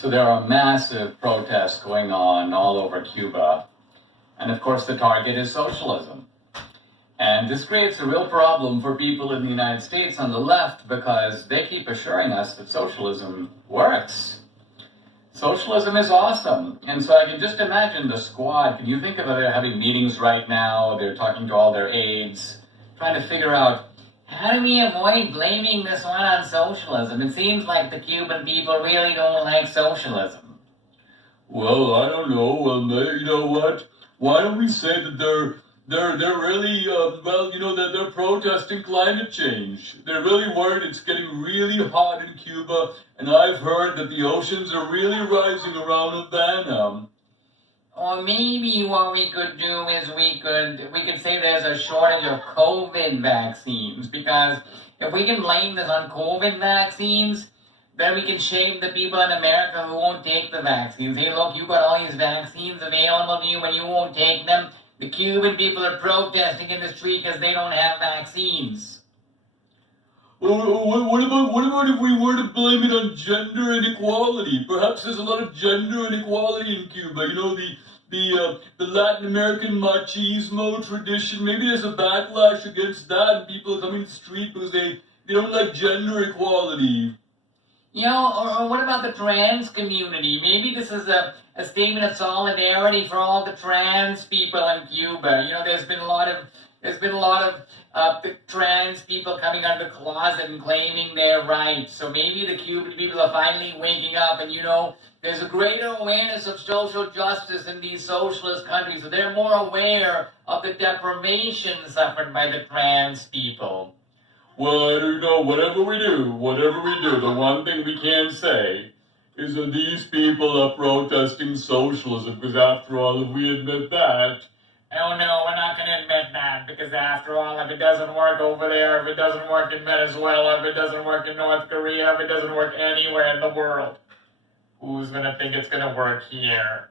So there are massive protests going on all over Cuba. And of course, the target is socialism. And this creates a real problem for people in the United States on the left because they keep assuring us that socialism works. Socialism is awesome. And so I can just imagine the squad. Can you think of it? They're having meetings right now. They're talking to all their aides, trying to figure out, how do we avoid blaming this one on socialism? It seems like the Cuban people really don't like socialism. Well, I don't know. Well, you know what? Why don't we say that they're really, that they're protesting climate change. They're really worried it's getting really hot in Cuba, and I've heard that the oceans are really rising around Havana. Or maybe what we could do is we could say there's a shortage of COVID vaccines, because if we can blame this on COVID vaccines, then we can shame the people in America who won't take the vaccines. Hey, look, you got all these vaccines available to you and you won't take them. The Cuban people are protesting in the street because they don't have vaccines. What about if we were to blame it on gender inequality? Perhaps there's a lot of gender inequality in Cuba. You know, the Latin American machismo tradition. Maybe there's a backlash against that, and people are coming to the street because they don't like gender equality. You know, or what about the trans community? Maybe this is a statement of solidarity for all the trans people in Cuba. You know, there's been a lot of the trans people coming out of the closet and claiming their rights. So maybe the Cuban people are finally waking up, and you know, there's a greater awareness of social justice in these socialist countries. So they're more aware of the deprivation suffered by the trans people. Well, I don't know, whatever we do, the one thing we can say is that these people are protesting socialism, because after all, if we admit that... Oh no, we're not going to admit that, because after all, if it doesn't work over there, if it doesn't work in Venezuela, if it doesn't work in North Korea, if it doesn't work anywhere in the world, who's going to think it's going to work here?